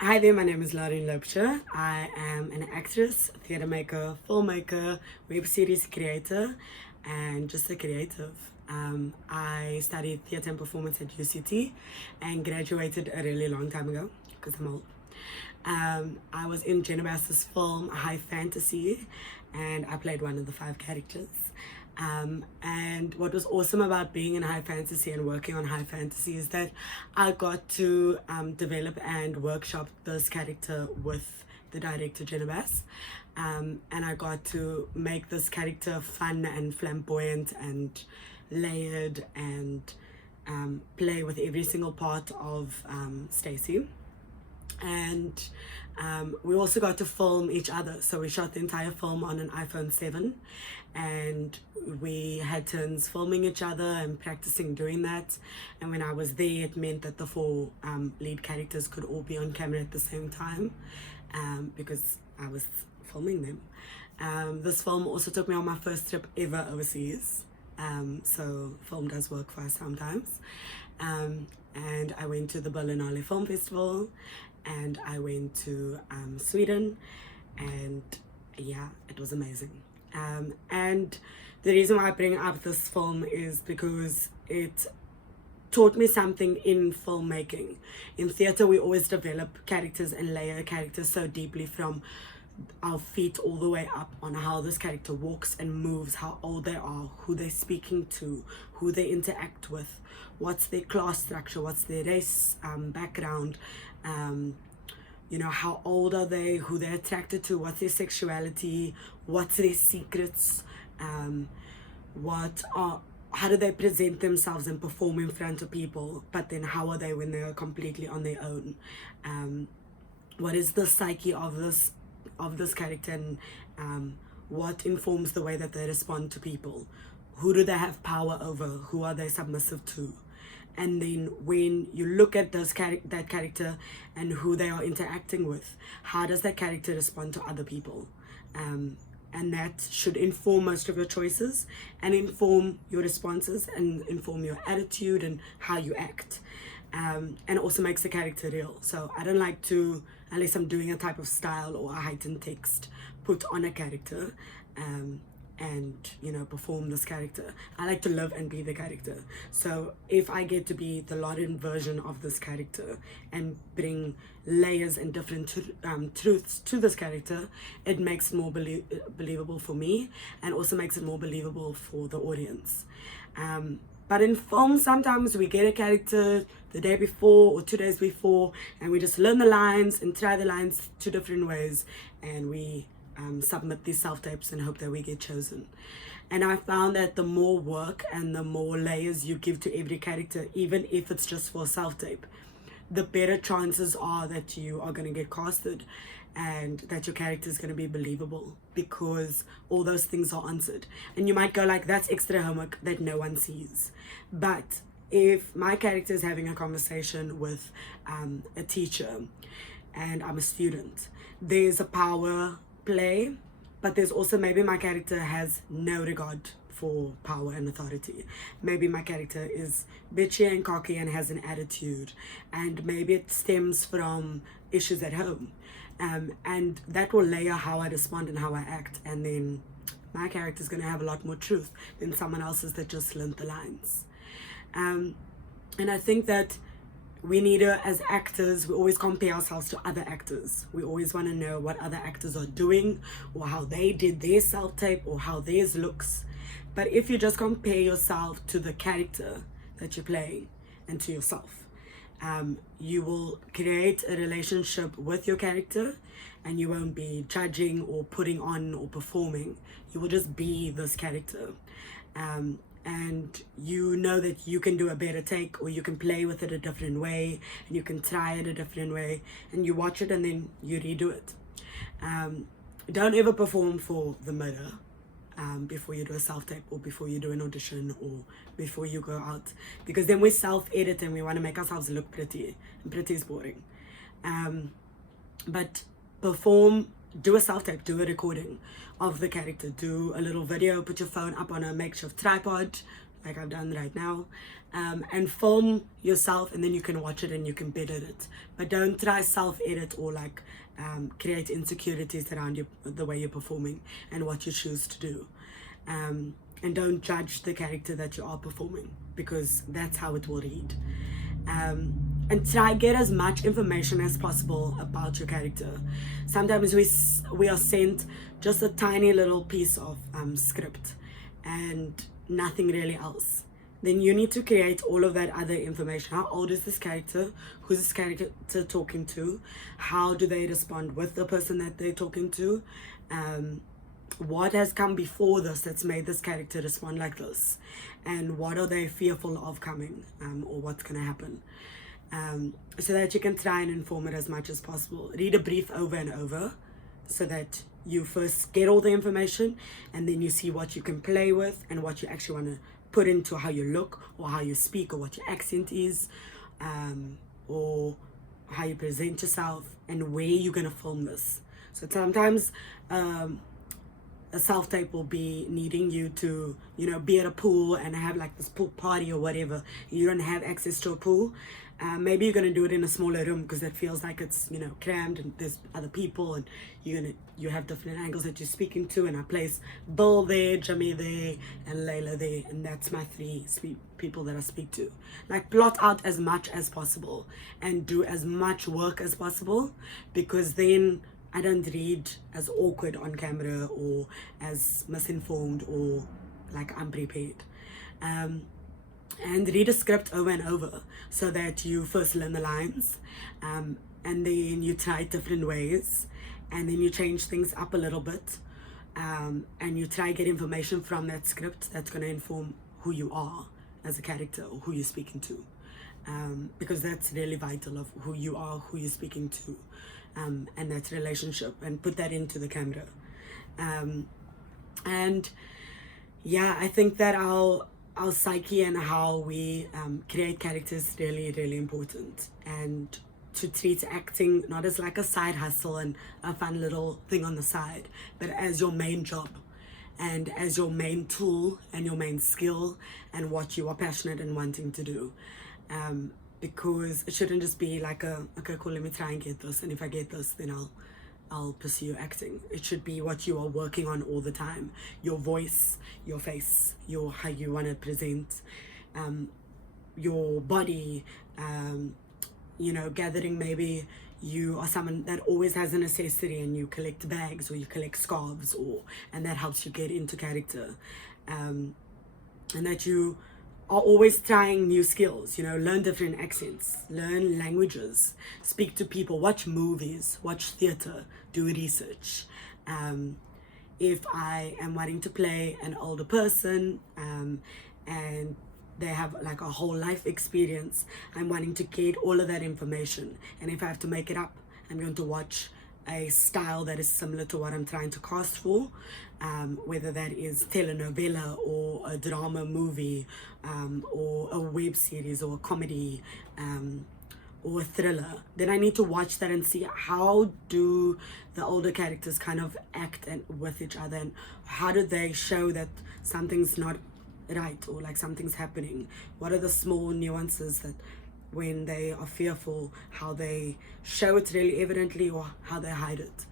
Hi there, my name is Loren Loubser. I am an actress, theatre maker, filmmaker, web series creator, and just a creative. I studied theatre and performance at UCT and graduated a really long time ago because I'm old. I was in Jenna Bass's film High Fantasy, and I played one of the 5 characters. And what was awesome about being in high fantasy and working on high fantasy is that I got to develop and workshop this character with the director Jenna Bass. And I got to make this character fun and flamboyant and layered and play with every single part of Stacey. And we also got to film each other, so we shot the entire film on an iPhone 7, and we had turns filming each other and practicing doing that. And when I was there, it meant that the 4 lead characters could all be on camera at the same time, because I was filming them. This film also took me on my first trip ever overseas, so film does work for us sometimes. And I went to the Berlinale Film Festival, and I went to Sweden, and yeah, it was amazing. And the reason why I bring up this film is because it taught me something in filmmaking. In theatre, we always develop characters and layer characters so deeply, from our feet all the way up on how this character walks and moves, how old they are, who they're speaking to, who they interact with, what's their class structure, what's their race background, how old are they, who they're attracted to, what's their sexuality, what's their secrets, how do they present themselves and perform in front of people, but then how are they when they're completely on their own. What is the psyche of this character, and what informs the way that they respond to people? Who do they have power over? Who are they submissive to? And then when you look at that character and who they are interacting with, how does that character respond to other people? And that should inform most of your choices and inform your responses and inform your attitude and how you act. And it also makes the character real. So I don't like to, unless I'm doing a type of style or a heightened text, put on a character and perform this character. I like to live and be the character. So if I get to be the Loren version of this character and bring layers and different truths to this character, it makes it more believable for me, and also makes it more believable for the audience. But in film, sometimes we get a character the day before or 2 days before, and we just learn the lines and try the lines 2 different ways, and we submit these self-tapes and hope that we get chosen. And I found that the more work and the more layers you give to every character, even if it's just for a self-tape, the better chances are that you are going to get casted and that your character is going to be believable, because all those things are answered. And you might go like, that's extra homework that no one sees. But if my character is having a conversation with a teacher and I'm a student, there's a power play, but there's also, maybe my character has no regard for power and authority. Maybe my character is bitchy and cocky and has an attitude, and maybe it stems from issues at home, and that will layer how I respond and how I act, and then my character is going to have a lot more truth than someone else's that just learned the lines. And I think that we need to, as actors, we always compare ourselves to other actors. We always want to know what other actors are doing, or how they did their self-tape, or how theirs looks. But if you just compare yourself to the character that you're playing and to yourself, you will create a relationship with your character, and you won't be judging or putting on or performing. You will just be this character. And you know that you can do a better take, or you can play with it a different way, and you can try it a different way, and you watch it and then you redo it. Don't ever perform for the mirror before you do a self-tape, or before you do an audition, or before you go out, because then we self-edit and we want to make ourselves look pretty, and pretty is boring. But perform, do a self-tape, do a recording of the character, do a little video, put your phone up on a makeshift tripod, like I've done right now, and film yourself, and then you can watch it and you can better it. But don't try self-edit or like create insecurities around you, the way you're performing and what you choose to do. And don't judge the character that you are performing, because that's how it will read. And try get as much information as possible about your character. Sometimes we are sent just a tiny little piece of script and nothing really else. Then you need to create all of that other information. How old is this character? Who's this character talking to? How do they respond with the person that they're talking to? What has come before this that's made this character respond like this? And what are they fearful of coming, or what's going to happen? So that you can try and inform it as much as possible. Read a brief over and over so that you first get all the information, and then you see what you can play with and what you actually want to put into how you look or how you speak or what your accent is, or how you present yourself and where you're going to film this. So sometimes a self-tape will be needing you to, be at a pool and have like this pool party or whatever. You don't have access to a pool. Maybe you're gonna do it in a smaller room because it feels like it's crammed and there's other people, and you have different angles that you're speaking to. And I place Bill there, Jimmy there, and Layla there, and that's my three people that I speak to. Like, plot out as much as possible and do as much work as possible, because then I don't read as awkward on camera or as misinformed or like unprepared. And read a script over and over so that you first learn the lines, and then you try different ways, and then you change things up a little bit, and you try get information from that script that's going to inform who you are as a character or who you're speaking to, because that's really vital of who you are, who you're speaking to, and that relationship, and put that into the camera. And yeah, I think that our psyche and how we create characters is really, really important, and to treat acting not as like a side hustle and a fun little thing on the side, but as your main job and as your main tool and your main skill and what you are passionate and wanting to do. Because it shouldn't just be like okay, cool, let me try and get this, and if I get this, then I'll pursue acting. It should be what you are working on all the time. Your voice, your face, how you want to present, your body, gathering. Maybe you are someone that always has an accessory and you collect bags or you collect scarves, and that helps you get into character. And that you are always trying new skills, learn different accents, learn languages, speak to people, watch movies, watch theater, do research. If I am wanting to play an older person, and they have like a whole life experience, I'm wanting to get all of that information. And if I have to make it up, I'm going to watch a style that is similar to what I'm trying to cast for, whether that is telenovela or a drama movie, or a web series or a comedy, or a thriller. Then I need to watch that and see how do the older characters kind of act with each other, and how do they show that something's not right or like something's happening. What are the small nuances that when they are fearful, how they show it really evidently or how they hide it,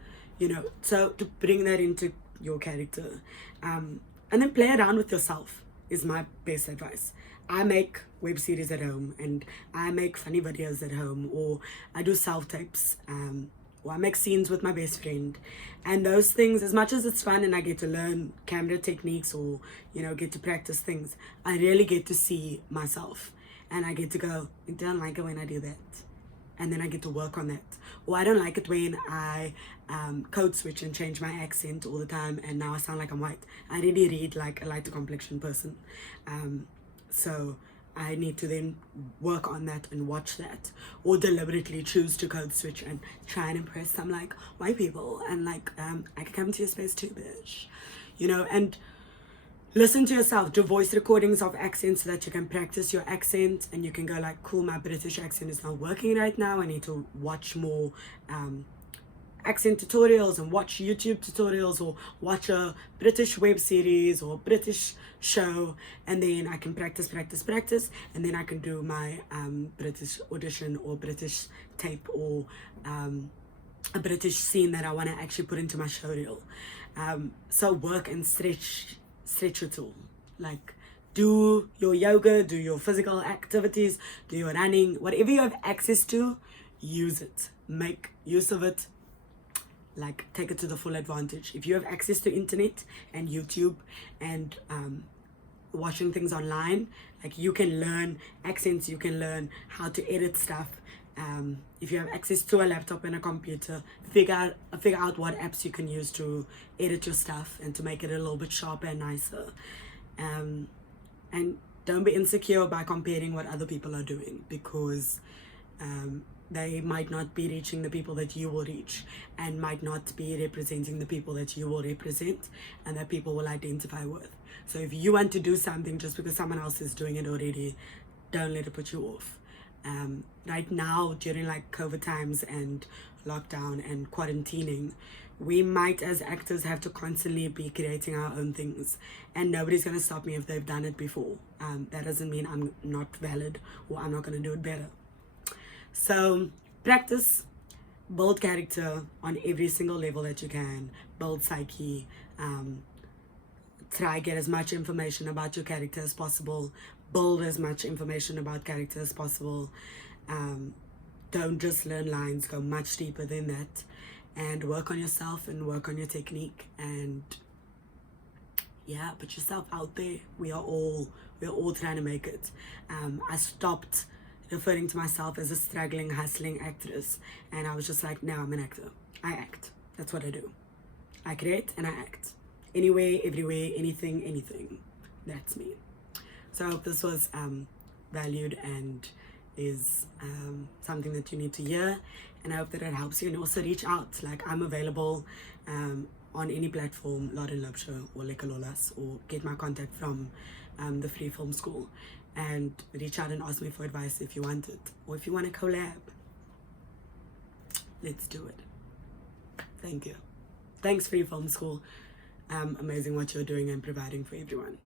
so to bring that into your character, and then play around with yourself is my best advice. I make web series at home, and I make funny videos at home, or I do self-tapes, or I make scenes with my best friend. And those things, as much as it's fun and I get to learn camera techniques or get to practice things, I really get to see myself. And I get to go, I don't like it when I do that. And then I get to work on that. Or I don't like it when I code switch and change my accent all the time and now I sound like I'm white. I really read like a lighter complexion person. So I need to then work on that and watch that. Or deliberately choose to code switch and try and impress some like white people. And like, I can come to your space too, bitch. And listen to yourself, do voice recordings of accents so that you can practice your accent and you can go like, cool, my British accent is not working right now. I need to watch more accent tutorials and watch YouTube tutorials, or watch a British web series or British show, and then I can practice, and then I can do my British audition or British tape, or a British scene that I want to actually put into my show reel. So work and stretch it all. Like, do your yoga, do your physical activities, do your running, whatever you have access to, use it. Make use of it. Like, take it to the full advantage. If you have access to internet and YouTube and watching things online, like, you can learn accents, you can learn how to edit stuff. If you have access to a laptop and a computer, figure out what apps you can use to edit your stuff and to make it a little bit sharper and nicer. And don't be insecure by comparing what other people are doing, because they might not be reaching the people that you will reach, and might not be representing the people that you will represent and that people will identify with. So if you want to do something just because someone else is doing it already, don't let it put you off. Right now, during like COVID times and lockdown and quarantining, we might as actors have to constantly be creating our own things, and nobody's going to stop me if they've done it before. That doesn't mean I'm not valid or I'm not going to do it better. So practice, build character on every single level that you can, build psyche, try get as much information about your character as possible, build as much information about character as possible. Don't just learn lines, go much deeper than that, and work on yourself and work on your technique, and yeah, put yourself out there. We're all trying to make it. I stopped referring to myself as a struggling, hustling actress, and I was just like, no, I'm an actor. I act. That's what I do. I create and I act. Anywhere, everywhere, anything. That's me. So I hope this was valued and is something that you need to hear, and I hope that it helps you. And also reach out. Like, I'm available on any platform, Loren Loubser or Lekalolas, or get my contact from the Free Film School, and reach out and ask me for advice if you want it, or if you want to collab. Let's do it. Thank you. Thanks, Free Film School. Amazing what you're doing and providing for everyone.